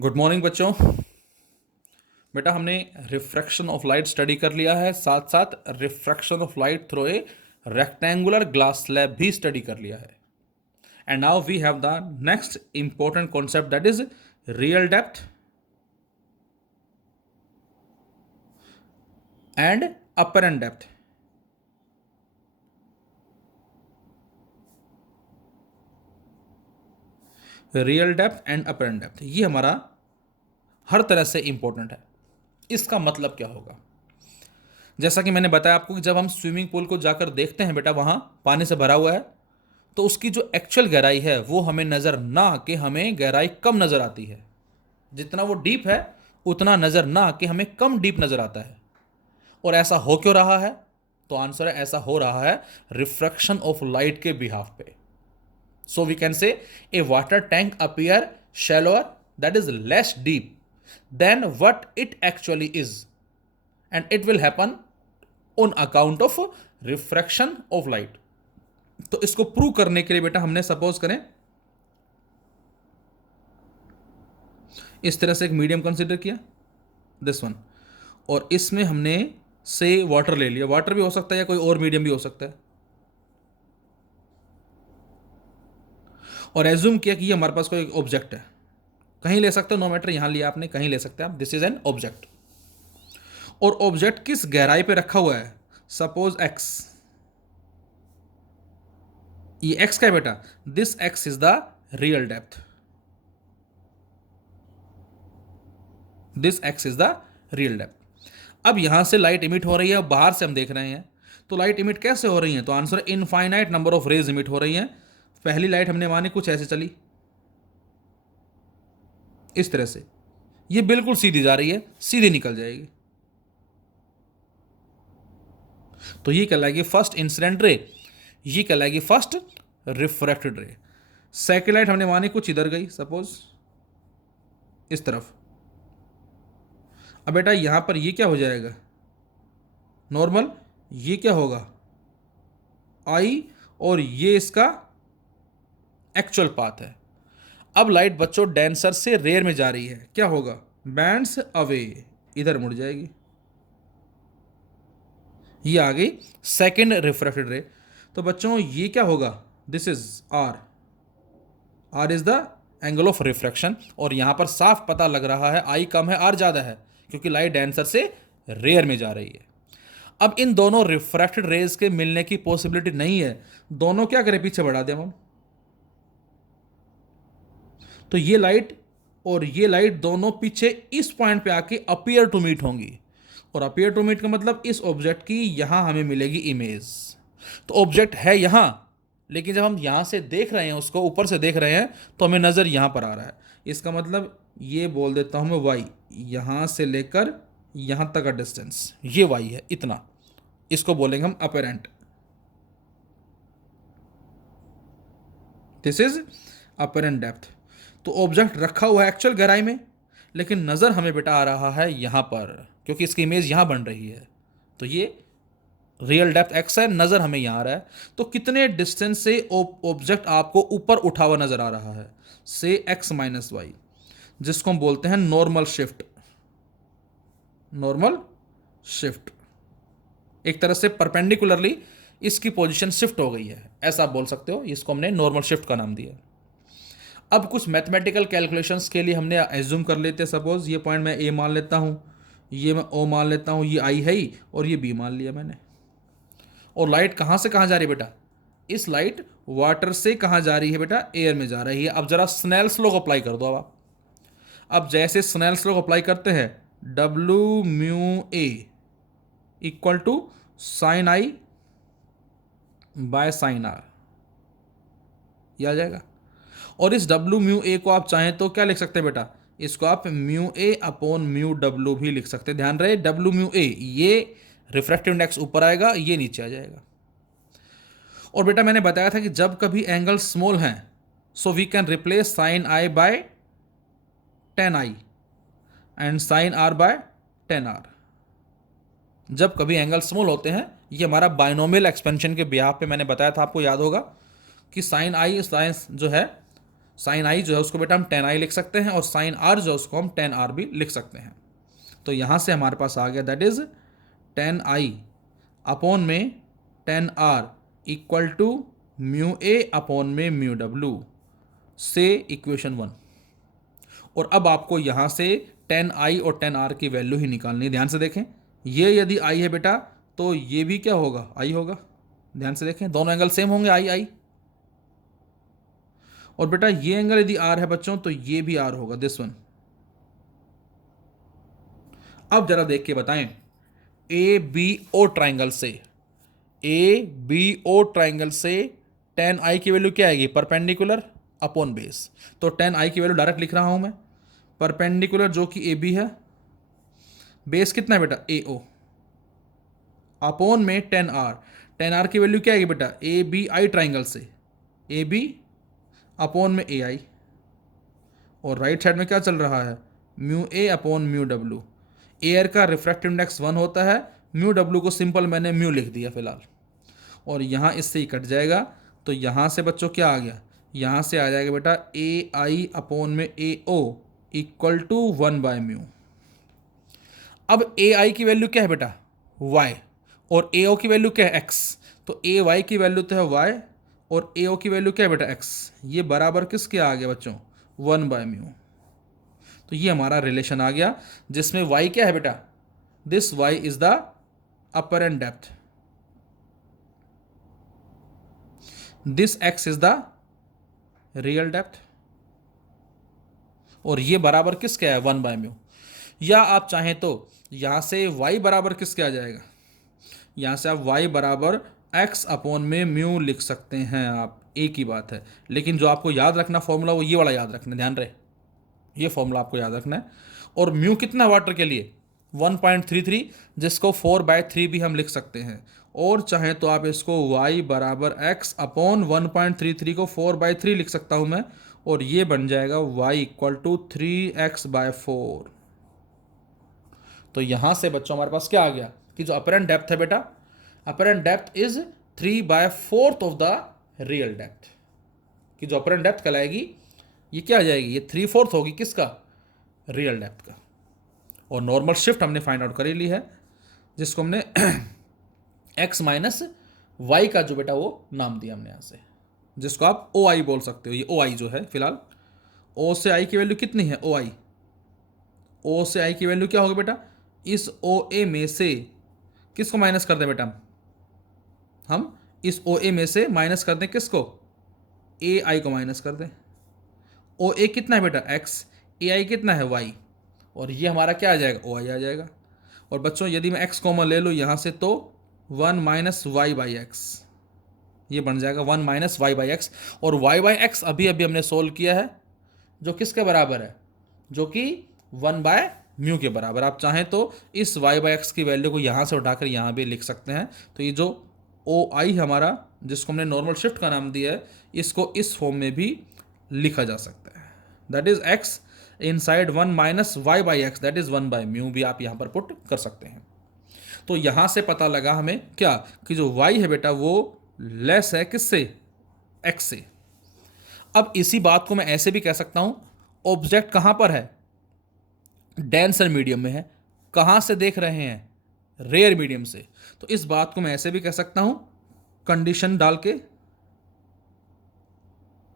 Good morning बच्चों। बेटा हमने रिफ्रैक्शन ऑफ लाइट स्टडी कर लिया है, साथ साथ refraction of light through a rectangular glass slab भी स्टडी कर लिया है। And now we have the next important concept, that is real depth and apparent depth. Real depth and apparent depth ये हमारा हर तरह से इंपॉर्टेंट है। इसका मतलब क्या होगा? जैसा कि मैंने बताया आपको कि जब हम स्विमिंग पूल को जाकर देखते हैं बेटा, वहाँ पानी से भरा हुआ है, तो उसकी जो एक्चुअल गहराई है वो हमें नज़र ना आके हमें गहराई कम नज़र आती है। जितना वो डीप है उतना नज़र ना आके हमें कम डीप नज़र आता है। और ऐसा हो क्यों रहा है? तो आंसर है, ऐसा हो रहा है रिफ्रैक्शन ऑफ लाइट के बिहाफ पे। So we can say a water tank appear shallower, that is less deep than what it actually is, and it will happen on account of refraction of light. तो इसको prove करने के लिए बेटा हमने suppose करें इस तरह से एक मीडियम कंसीडर किया, दिस वन, और इसमें हमने से वाटर ले लिया। वाटर भी हो सकता है या कोई और मीडियम भी हो सकता है, और एज्यूम किया कि ये हमारे पास कोई ऑब्जेक्ट है। कहीं ले सकते हो, नो मैटर, यहां लिया आपने, कहीं ले सकते हैं आप, दिस इज एन ऑब्जेक्ट। और ऑब्जेक्ट किस गहराई पे रखा हुआ है? सपोज एक्स, ये एक्स का है बेटा, this x is the real depth, this x is the real depth. अब यहां से लाइट इमिट हो रही है, बाहर से हम देख रहे हैं, तो लाइट इमिट कैसे हो रही है? तो answer infinite number of rays emit हो रही हैं। पहली लाइट हमने मानी कुछ ऐसे चली, इस तरह से, ये बिल्कुल सीधी जा रही है, सीधी निकल जाएगी, तो ये कहलाएगी फर्स्ट इंसिडेंट रे, ये कहलाएगी first refracted ray. Second light हमने मानी कुछ इधर गई, सपोज इस तरफ। अब बेटा यहां पर ये क्या हो जाएगा? नॉर्मल। ये क्या होगा? आई, और ये इसका एक्चुअल पाथ है। अब लाइट बच्चों डेंसर से रेयर में जा रही है, क्या होगा? बैंड्स अवे, इधर मुड़ जाएगी, ये आ गई सेकेंड रिफ्रैक्टेड रे। तो बच्चों ये क्या होगा? This is R, R is the angle of refraction, और यहां पर साफ पता लग रहा है आई कम है आर ज्यादा है, क्योंकि लाइट डेंसर से रेयर में जा रही है। अब इन दोनों रिफ्रैक्टेड रेज के मिलने की पॉसिबिलिटी नहीं है, दोनों क्या करें, पीछे बढ़ा दें हम। तो ये लाइट और ये लाइट दोनों पीछे इस पॉइंट पे आके अपीयर टू मीट होंगी, और अपीयर टू मीट का मतलब इस ऑब्जेक्ट की यहां हमें मिलेगी इमेज। तो ऑब्जेक्ट है यहां, लेकिन जब हम यहां से देख रहे हैं, उसको ऊपर से देख रहे हैं, तो हमें नज़र यहां पर आ रहा है। इसका मतलब ये बोल देता हूं मैं वाई, यहां से लेकर यहां तक का डिस्टेंस ये वाई है, इतना, इसको बोलेंगे हम apparent. This is apparent depth. तो ऑब्जेक्ट रखा हुआ है एक्चुअल गहराई में, लेकिन नज़र हमें बेटा आ रहा है यहाँ पर, क्योंकि इसकी इमेज यहाँ बन रही है। तो ये रियल डेप्थ एक्स है, नज़र हमें यहाँ आ रहा है। तो कितने डिस्टेंस से ऑब्जेक्ट आपको ऊपर उठा हुआ नज़र आ रहा है? से एक्स माइनस वाई, जिसको हम बोलते हैं नॉर्मल शिफ्ट। नॉर्मल शिफ्ट, एक तरह से परपेंडिकुलरली इसकी पोजीशन शिफ्ट हो गई है, ऐसा आप बोल सकते हो। इसको हमने नॉर्मल शिफ्ट का नाम दिया। अब कुछ मैथमेटिकल कैलकुलेशंस के लिए हमने एज्यूम कर लेते हैं, सपोज ये पॉइंट मैं ए मान लेता हूँ, ये मैं ओ मान लेता हूँ, ये आई है ही, और ये बी मान लिया मैंने। और लाइट कहाँ से कहाँ जा रही है बेटा? इस लाइट वाटर से कहाँ जा रही है बेटा? एयर में जा रही है। अब जरा स्नेल्स लॉ को अप्लाई कर दो। अब आप, अब जैसे स्नेल्स लॉ को अप्लाई करते हैं, W mu A equal to sine I by sine R, ये आ जाएगा। और इस डब्ल्यू म्यू ए को आप चाहें तो क्या लिख सकते हैं बेटा? इसको आप mu A upon mu W भी लिख सकते हैं। ध्यान रहे, डब्ल्यू म्यू ए, ये रिफ्रैक्टिव इंडेक्स ऊपर आएगा, ये नीचे आ जाएगा। और बेटा मैंने बताया था कि जब कभी एंगल स्मॉल हैं, so we can replace sine I by tan I and sine R by tan R. जब कभी एंगल स्मॉल होते हैं, ये हमारा बाइनोमियल एक्सपेंशन के बिहाफ पे मैंने बताया था, आपको याद होगा कि साइन आई साइन जो है साइन आई जो है उसको बेटा हम टेन आई लिख सकते हैं, और साइन आर जो है उसको हम टेन आर भी लिख सकते हैं। तो यहाँ से हमारे पास आ गया that is tan I upon में tan R equal to mu A upon में म्यू डब्ल्यू से इक्वेशन 1। और अब आपको यहाँ से टेन आई और टेन आर की वैल्यू ही निकालनी है। ध्यान से देखें, ये यदि आई है बेटा तो ये भी क्या होगा, आई होगा। ध्यान से देखें, दोनों एंगल सेम होंगे, आई आई। और बेटा ये एंगल यदि आर है बच्चों तो ये भी आर होगा, दिस वन। अब जरा देख के बताएं, ए बी ओ ट्राइंगल से, ए बी ओ ट्राइंगल से टेन आई की वैल्यू क्या आएगी, परपेंडिकुलर अपॉन बेस। तो टेन आई की वैल्यू डायरेक्ट लिख रहा हूं मैं, परपेंडिकुलर जो कि ए बी है, बेस कितना है बेटा ए ओ, अपॉन में टेन आर। टेन आर की वैल्यू क्या आएगी बेटा, ए बी आई ट्राइंगल से ए बी अपॉन में ए आई, और राइट साइड में क्या चल रहा है, mu A upon mu W. Air का रिफ्रैक्टिव इंडेक्स 1 होता है, म्यू डब्ल्यू को सिंपल मैंने म्यू लिख दिया फिलहाल, और यहाँ इससे ही कट जाएगा। तो यहाँ से बच्चों क्या आ गया, यहाँ से आ जाएगा बेटा ए आई अपॉन में A O equal to 1 by mu. अब ए आई की वैल्यू क्या है बेटा, वाई, और ए ओ की वैल्यू क्या है, एक्स। तो ए वाई की वैल्यू तो है वाई, और ए ओ की वैल्यू क्या है बेटा, एक्स। ये बराबर किसके आ गया बच्चों, 1 बाय म्यू। तो ये हमारा रिलेशन आ गया, जिसमें y क्या है बेटा, this y is the apparent depth, this x is the real depth, और ये बराबर किसके है, 1 बाय म्यू। या आप चाहें तो यहां से y बराबर किसके आ जाएगा, यहां से आप y बराबर x अपॉन में म्यू लिख सकते हैं आप, एक ही बात है। लेकिन जो आपको याद रखना फॉर्मूला वो ये वाला याद रखना, ध्यान रहे, ये फॉर्मूला आपको याद रखना है। और म्यू कितना है वाटर के लिए, 1.33, जिसको 4/3 भी हम लिख सकते हैं। और चाहे तो आप इसको y बराबर x अपॉन 1.33 को 4/3 लिख सकता हूं मैं, और ये बन जाएगा y इक्वल टू 3x/4। तो यहां से बच्चों हमारे पास क्या आ गया कि जो अपरेंट डेप्थ है बेटा, apparent depth is 3/4 of the real depth, कि जो अपरेंट डेप्थ कहलाएगी ये क्या आ जाएगी, ये 3/4 होगी किसका, रियल डेप्थ का। और नॉर्मल शिफ्ट हमने फाइंड आउट कर ही ली है, जिसको हमने x माइनस वाई का जो बेटा वो नाम दिया हमने यहाँ से, जिसको आप ओ आई बोल सकते हो। ये ओ आई जो है फिलहाल, ओ से आई की वैल्यू कितनी है, ओ आई, ओ से आई की वैल्यू क्या होगी बेटा, इस ओ ए में से किसको माइनस कर दें बेटा, हम इस ओ ए में से माइनस कर दें किसको, ए आई को माइनस कर दें। ओ ए कितना है बेटा, एक्स, ए आई कितना है, वाई, और ये हमारा क्या आ जाएगा, ओ आई आ जाएगा। और बच्चों यदि मैं एक्स कॉमन ले लूँ यहाँ से तो 1 माइनस वाई बाई एक्स, ये बन जाएगा 1 माइनस वाई बाई एक्स। और वाई बाई एक्स अभी अभी हमने सोल्व किया है, जो किसके बराबर है, जो कि 1 बाय म्यू के बराबर। आप चाहें तो इस वाई बाई एक्स की वैल्यू को यहाँ से उठाकर यहाँ भी लिख सकते हैं। तो ये जो ओ आई हमारा, जिसको हमने नॉर्मल शिफ्ट का नाम दिया है, इसको इस फॉर्म में भी लिखा जा सकता है, that is x inside 1 minus y by x, that is 1 by mu भी आप यहाँ पर पुट कर सकते हैं। तो यहाँ से पता लगा हमें क्या कि जो y है बेटा वो लेस है किससे, x से। अब इसी बात को मैं ऐसे भी कह सकता हूँ, ऑब्जेक्ट कहाँ पर है, डेंसर मीडियम में है। कहाँ से देख रहे हैं, रेयर मीडियम से। तो इस बात को मैं ऐसे भी कह सकता हूँ, कंडीशन डाल के,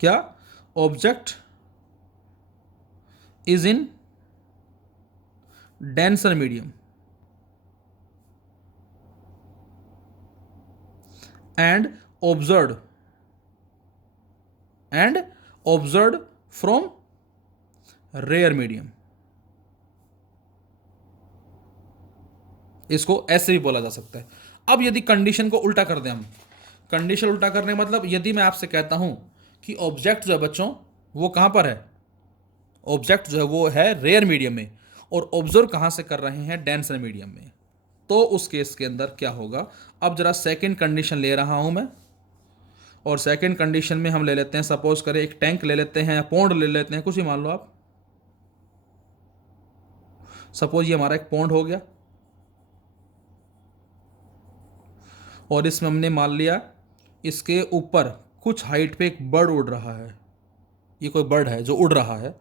क्या, object is in denser medium and observed from rare medium। इसको ऐसे भी बोला जा सकता है। अब यदि कंडीशन को उल्टा कर दें हम, कंडीशन उल्टा करने मतलब यदि मैं आपसे कहता हूं कि ऑब्जेक्ट जो है बच्चों वो कहां पर है, ऑब्जेक्ट जो है वो है रेयर मीडियम में, और ऑब्जर्व कहां से कर रहे हैं, डेंसर मीडियम में, तो उस केस के अंदर क्या होगा। अब जरा सेकंड कंडीशन ले रहा हूं मैं, और सेकंड कंडीशन में हम ले लेते हैं, सपोज करें एक टैंक ले लेते हैं या पौंड ले लेते हैं, कुछ ही मान लो आप। सपोज ये हमारा एक पौंड हो गया, और इसमें हमने मान लिया इसके ऊपर कुछ हाइट पे एक बर्ड उड़ रहा है, ये कोई बर्ड है जो उड़ रहा है,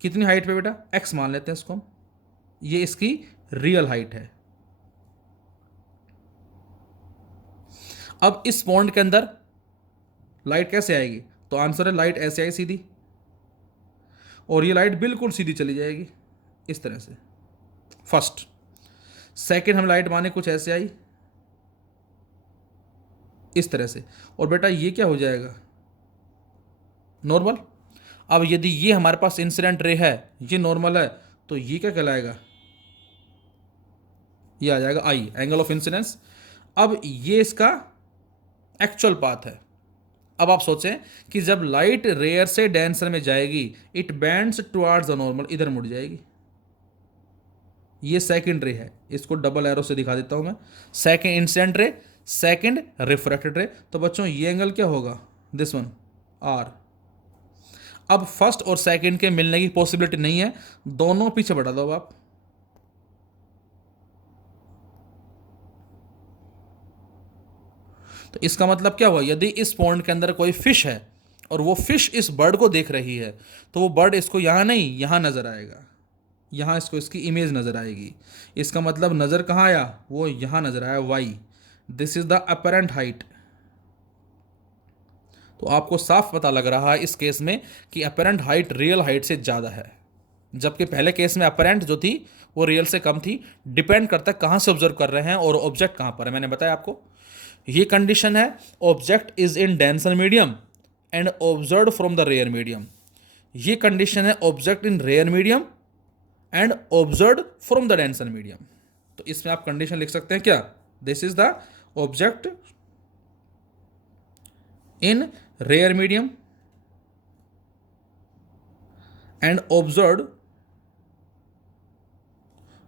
कितनी हाइट पे बेटा, एक्स मान लेते हैं इसको हम, ये इसकी रियल हाइट है। अब इस पॉइंट के अंदर लाइट कैसे आएगी, तो आंसर है लाइट ऐसे आई सीधी, और ये लाइट बिल्कुल सीधी चली जाएगी इस तरह से, फर्स्ट। सेकंड हम लाइट माने कुछ ऐसे आई इस तरह से, और बेटा ये क्या हो जाएगा, नॉर्मल। अब यदि ये हमारे पास इंसिडेंट रे है, ये नॉर्मल है, तो ये क्या कहलाएगा, ये आ जाएगा आई, एंगल ऑफ इंसिडेंस। अब ये इसका एक्चुअल पाथ है। अब आप सोचें कि जब लाइट रेयर से डेंसर में जाएगी, it bends towards the normal, इधर मुड़ जाएगी। ये सेकंड रे है, इसको डबल एरो से दिखा देता हूं मैं, second incident ray, second refracted रे। तो बच्चों ये एंगल क्या होगा, दिस वन, आर। अब फर्स्ट और सेकंड के मिलने की पॉसिबिलिटी नहीं है, दोनों पीछे बढ़ा दो अब आप। तो इसका मतलब क्या हुआ, यदि इस पॉइंट के अंदर कोई फिश है और वो फिश इस बर्ड को देख रही है, तो वो बर्ड इसको यहां नहीं, यहां नजर आएगा, यहां इसको इसकी इमेज नजर आएगी। इसका मतलब नजर कहां आया, वो यहां नजर आया, y. This is the apparent height. तो आपको साफ पता लग रहा है इस केस में कि अपरेंट हाइट रियल हाइट से ज़्यादा है, जबकि पहले केस में अपरेंट जो थी वो रियल से कम थी। डिपेंड करता है कहाँ से ऑब्जर्व कर रहे हैं और ऑब्जेक्ट कहाँ पर है, मैंने बताया आपको। ये कंडीशन है, object is in denser medium and observe from the rare medium. ये कंडीशन है, object in rare medium and observe from the denser medium. तो इसमें आप कंडीशन लिख सकते हैं क्या, this is the object in rare medium and observed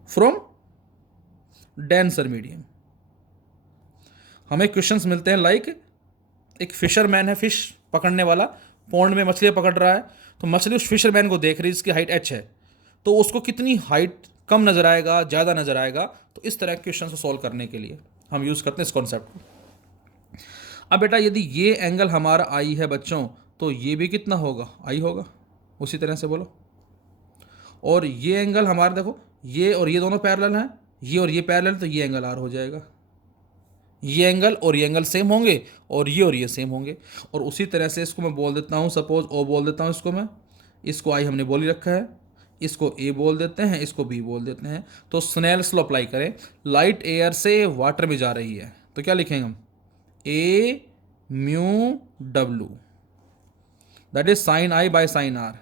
from denser medium। हमें क्वेश्चंस मिलते हैं लाइक, एक फिशरमैन है, फिश पकड़ने वाला, पॉन्ड में मछलियां पकड़ रहा है, तो मछली उस फिशरमैन को देख रही है जिसकी हाइट एच है, तो उसको कितनी हाइट कम नजर आएगा, ज़्यादा नजर आएगा। तो इस तरह के क्वेश्चन को सॉल्व करने के लिए हम यूज़ करते हैं इस कॉन्सेप्ट को। अब बेटा यदि ये एंगल हमारा आई है बच्चों, तो ये भी कितना होगा, आई होगा, उसी तरह से बोलो। और ये एंगल हमारा देखो, ये और ये दोनों पैरेलल हैं, ये और ये पैरेलल, तो ये एंगल आर हो जाएगा। ये एंगल और ये एंगल सेम होंगे, और ये सेम होंगे। और उसी तरह से इसको मैं बोल देता हूँ, सपोज ओ बोल देता हूँ इसको मैं, इसको आई हमने बोल ही रखा है, इसको ए बोल देते हैं, इसको बी बोल देते हैं। तो स्नेल्स लॉ अप्लाई करें, लाइट एयर से वाटर में जा रही है, तो क्या लिखेंगे हम, A mu W, that is sine I by sine R,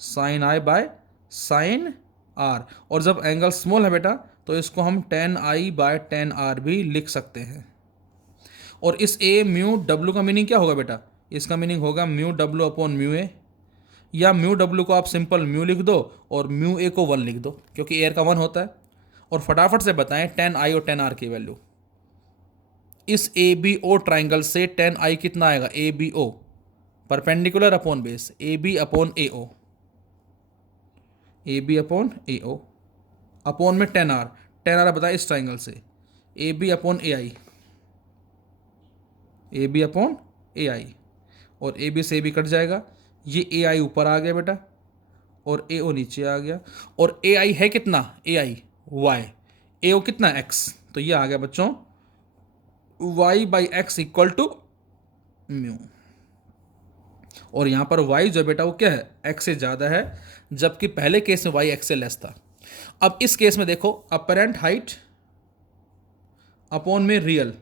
sine I by sine R. और जब एंगल स्मॉल है बेटा, तो इसको हम tan I by tan R भी लिख सकते हैं। और इस ए म्यू डब्लू का मीनिंग क्या होगा बेटा, इसका मीनिंग होगा mu W upon mu A, या म्यू डब्लू को आप सिंपल म्यू लिख दो और म्यू ए को 1 लिख दो, क्योंकि एयर का 1 होता है। और फटाफट से बताएं टेन आई और टेन आर की वैल्यू। इस ए बी ओ ट्राइंगल से टेन आई कितना आएगा, A B O, perpendicular upon base, A B upon A O, A B upon A O, upon में टेन आर बताया इस ट्राइंगल से, A B upon A I, A B upon A I, और A B से A B cut जाएगा, ये ए आई ऊपर आ गया बेटा, और ए ओ नीचे आ गया। और ए आई है कितना, ए आई वाई, ए ओ कितना एक्स, तो ये आ गया बच्चों y by x equal to mu. और यहाँ पर y जो बेटा वो क्या है, x से ज़्यादा है, जबकि पहले केस में y x से लेस था। अब इस केस में देखो, अपरेंट हाइट अपॉन में रियल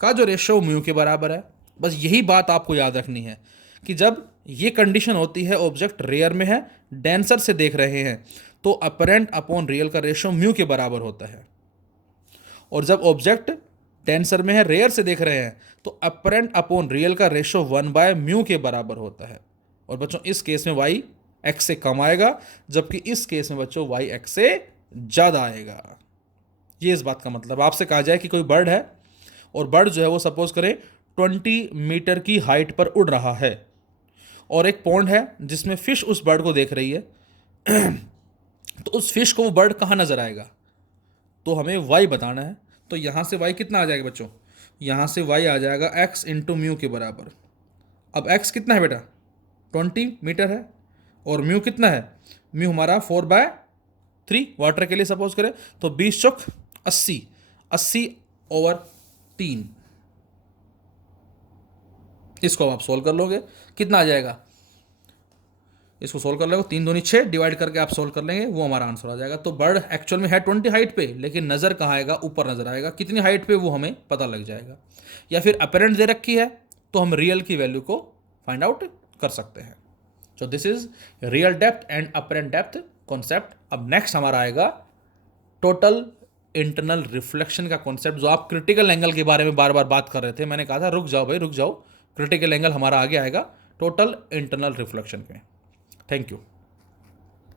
का जो रेशो म्यू के बराबर है। बस यही बात आपको याद रखनी है कि जब ये कंडीशन होती है, ऑब्जेक्ट रेयर में है, डेंसर से देख रहे हैं, तो अपरेंट अपॉन रियल का रेशो म्यू के बराबर होता है। और जब ऑब्जेक्ट डेंसर में है, रेयर से देख रहे हैं, तो अपरेंट अपॉन रियल का रेशो 1 बाय म्यू के बराबर होता है। और बच्चों इस केस में y x से कम आएगा, जबकि इस केस में बच्चों y x से ज़्यादा आएगा। ये इस बात का मतलब, आपसे कहा जाए कि कोई बर्ड है और बर्ड जो है वो सपोज करें 20 मीटर की हाइट पर उड़ रहा है, और एक पॉन्ड है जिसमें फिश उस बर्ड को देख रही है तो उस फिश को वो बर्ड कहाँ नजर आएगा, तो हमें y बताना है। तो यहाँ से y कितना आ जाएगा बच्चों, यहाँ से y आ जाएगा x इंटू म्यू के बराबर। अब x कितना है बेटा, 20 मीटर है और म्यू कितना है, म्यू हमारा 4/3 वाटर के लिए सपोज करें, तो 20 चौक 80, 80/3। इसको आप सोल्व कर लोगे, कितना आ जाएगा, इसको सोल्व कर लोगे 3 दूनी 6 डिवाइड करके आप सोल्व कर लेंगे, वो हमारा आंसर आ जाएगा। तो बर्ड एक्चुअल में है 20 हाइट पे, लेकिन नज़र कहाँ आएगा, ऊपर नज़र आएगा, कितनी हाइट पे वो हमें पता लग जाएगा। या फिर अपेरेंट दे रखी है तो हम रियल की वैल्यू को फाइंड आउट कर सकते हैं। So this is real depth and apparent depth concept. अब नेक्स्ट हमारा आएगा टोटल इंटरनल रिफ्लेक्शन का कॉन्सेप्ट, जो आप क्रिटिकल एंगल के बारे में बार बार बात कर रहे थे। मैंने कहा था रुक जाओ भाई रुक जाओ, क्रिटिकल एंगल हमारा आगे आएगा टोटल इंटरनल रिफ्लेक्शन में। Thank you.